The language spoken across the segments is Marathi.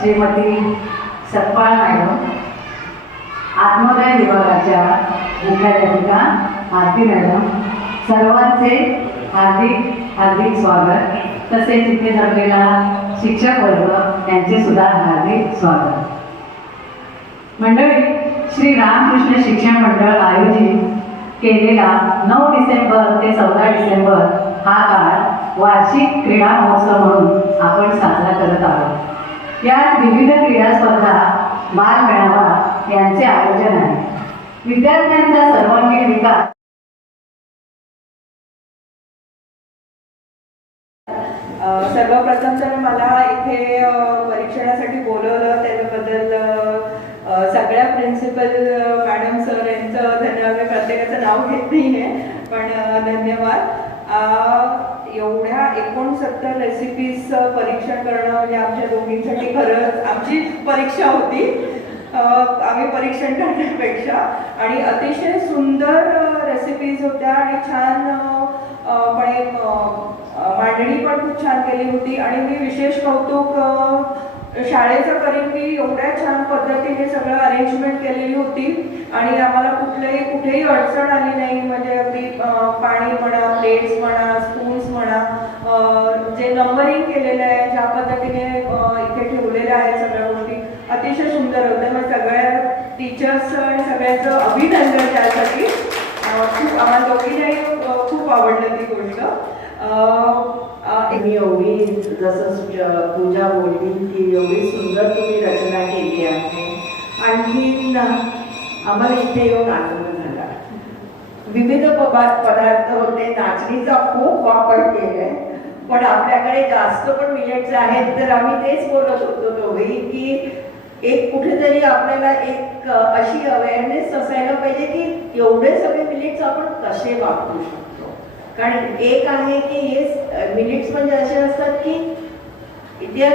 श्रीमती सतपाळ मॅडम आत्मोदय विभागाच्या मुख्याध्यापिका आरती मॅडम सर्वांचे हार्दिक हार्दिक स्वागत. तसेच इथे जमलेला शिक्षक वर्ग यांचे सुद्धा हार्दिक स्वागत. मंडळी श्री रामकृष्ण शिक्षण मंडळ आयोजित केलेला नऊ डिसेंबर ते चौदा डिसेंबर हा काळ वार्षिक क्रीडा महोत्सव म्हणून आपण साजरा करत आहोत. यात विविध क्रीडा स्पर्धा बाल मेळावा यांचे आयोजन आहे. विद्यार्थ्यांचा सर्वांगीण विकास सर्वप्रथम तर मला इथे परीक्षणासाठी बोलवलं त्याच्याबद्दल सगळ्या प्रिन्सिपल मॅडम सर यांचं धन्यवाद. मी प्रत्येकाचं नाव घेत नाही आहे पण धन्यवाद. एवढ्या एकोणसत्तर रेसिपीज परीक्षण करणं म्हणजे आमच्या दोघींसाठी खरंच आमची परीक्षा होती. आम्ही परीक्षण करण्यापेक्षा. आणि अतिशय सुंदर रेसिपीज होत्या आणि छान पण पणे मांडणी पण खूप छान केली होती. आणि मी विशेष कौतुक शाळेचं करीन की एवढ्या छान पद्धतीने सगळं अरेंजमेंट केलेली होती. आणि आम्हाला कुठलेही कुठेही अडचण आली नाही. म्हणजे अगदी पाणी म्हणा प्लेट्स म्हणा स्पून जे नंबरिंग केलेलं आहे ज्या पद्धतीने इथे ठेवलेल्या आहेत सगळ्या गोष्टी अतिशय सुंदर होत्या मग सगळ्या टीचर्स आणि सगळ्यांचं अभिनंदन त्यासाठी. खूप आम्हाला दोघींनाही खूप आवडलं ती गोष्ट. मी एवढी जसं पूजा बोलली की एवढी सुंदर तुम्ही रचना केली आहे. आणखी आम्हाला इथे येऊन आनंद झाला. विविध पदार्थ होते. नाचणीचा खूप वापर केलाय. पण आपल्याकडे जास्त पण मिलेट्स आहेत तर आम्ही तेच बोलत होतो दोघेही की एक कुठेतरी आपल्याला एक अशी अवेअरनेस असायला पाहिजे की एवढे सगळे मिलेट्स आपण कसे वापरू शकतो. कारण एक आहे की हे मिनिट्स म्हणजे असे असतात की इंडिया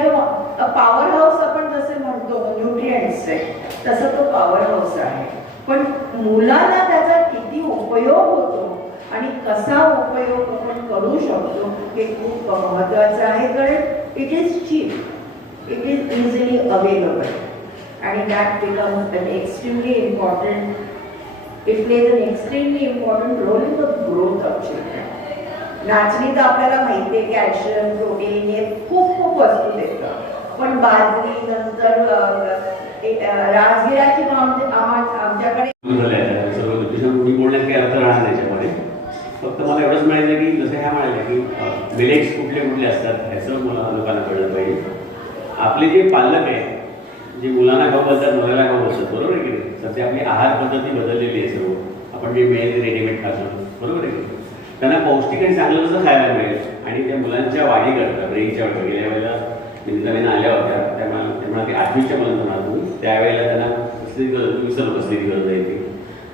पॉवर हाऊस आपण जसे म्हणतो न्यूट्रिएंट्स आहे तसं तो पॉवर हाऊस आहे. पण मुलांना त्याचा किती उपयोग होतो आणि कसा उपयोग आपण करू शकतो हे खूप महत्वाचं आहे कारण it is cheap it is easily available आणि that becomes an extremely important it plays an extremely important role in the growth of children नाचणी तर आपल्याला माहिती आहे कॅल्शियम प्रोटीन हे खूप खूप वस्तू देतं. पण बाजरी नंतर अ, एक, अ, राजगिराची आमच्या आम्हा- आमच्याकडे झाल्या आहेत सर्व गोष्टी मुली बोलण्यात काही अर्थ राहणार नाही त्याच्यामध्ये फक्त मला एवढंच म्हणायचं की जसं ह्या म्हणाल्या की मिलेट्स कुठले कुठले असतात ह्याचं मला लोकांना कळलं पाहिजे. आपले जे पालक आहे जे मुलांना खाऊ घालतात मुलाला खाऊ घालतात बरोबर आहे की नाही? सध्या आपली आहार पद्धती बदललेली आहे सर्व. आपण जे मिळेल ते रेडीमेड खातो बरोबर आहे की त्यांना पौष्टिक आणि चांगलं कसं खायला मिळेल आणि त्या मुलांच्या वाढीकरता ब्रेनच्या वाढी. गेल्या वेळेला निमित्ताने आल्या होत्या त्यामुळे तेव्हा ते आठवीच्या पर्यंत म्हणा तुम्ही त्यावेळेला त्यांना कसली गरज विसरलो कसली गरज आहे ती.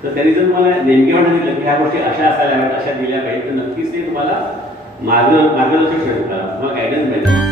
तर त्यांनी जर तुम्हाला नेमकेपणा दिलं की ह्या गोष्टी अशा असायला हव्यात अशा दिल्या पाहिजे तर नक्कीच ते तुम्हाला मार्ग मार्गदर्शक ठरेल तुम्हाला गायडन्स मिळेल.